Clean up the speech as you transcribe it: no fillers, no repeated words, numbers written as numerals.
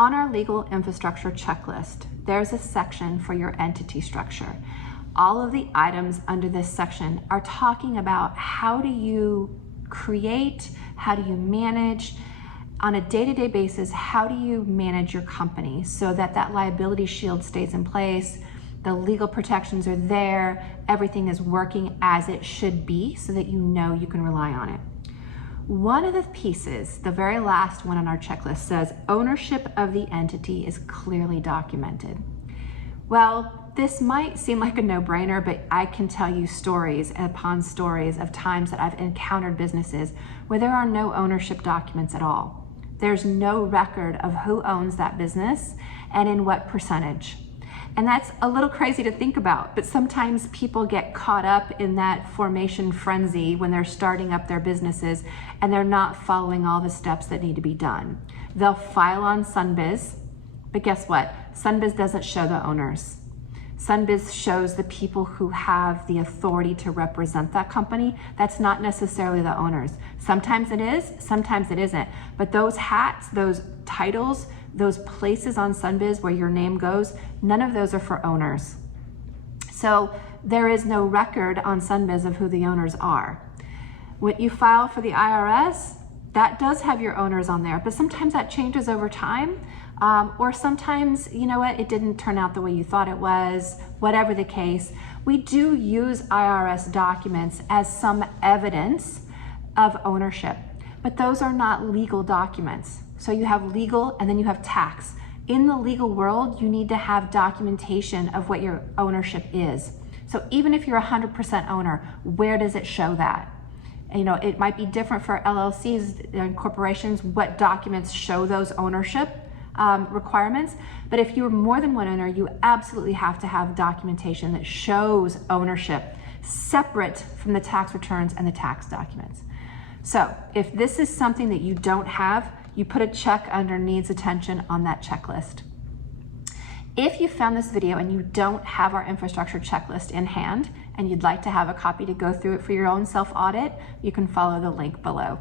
On our legal infrastructure checklist, there's a section for your entity structure. All of the items under this section are talking about how do you create, how do you manage, on a day-to-day basis, how do you manage your company so that that liability shield stays in place, the legal protections are there, everything is working as it should be so that you know you can rely on it. One of the pieces, the very last one on our checklist, says ownership of the entity is clearly documented. Well, this might seem like a no-brainer, but I can tell you stories upon stories of times that I've encountered businesses where there are no ownership documents at all. There's no record of who owns that business and in what percentage. And that's a little crazy to think about, but sometimes people get caught up in that formation frenzy when they're starting up their businesses and they're not following all the steps that need to be done. They'll file on Sunbiz, but guess what? Sunbiz doesn't show the owners. Sunbiz shows the people who have the authority to represent that company. That's not necessarily the owners. Sometimes it is, sometimes it isn't. But those hats, those titles, those places on Sunbiz where your name goes, none of those are for owners. So there is no record on Sunbiz of who the owners are. When you file for the IRS, that does have your owners on there, but sometimes that changes over time. Or sometimes, you know what, it didn't turn out the way you thought it was, whatever the case. We do use IRS documents as some evidence of ownership, but those are not legal documents. So you have legal and then you have tax. In the legal world, you need to have documentation of what your ownership is. So even if you're 100% owner, where does it show that? You know, it might be different for LLCs and corporations, what documents show those ownership requirements. But if you're more than one owner, you absolutely have to have documentation that shows ownership separate from the tax returns and the tax documents. So if this is something that you don't have, you put a check under needs attention on that checklist. If you found this video and you don't have our infrastructure checklist in hand and you'd like to have a copy to go through it for your own self-audit, you can follow the link below.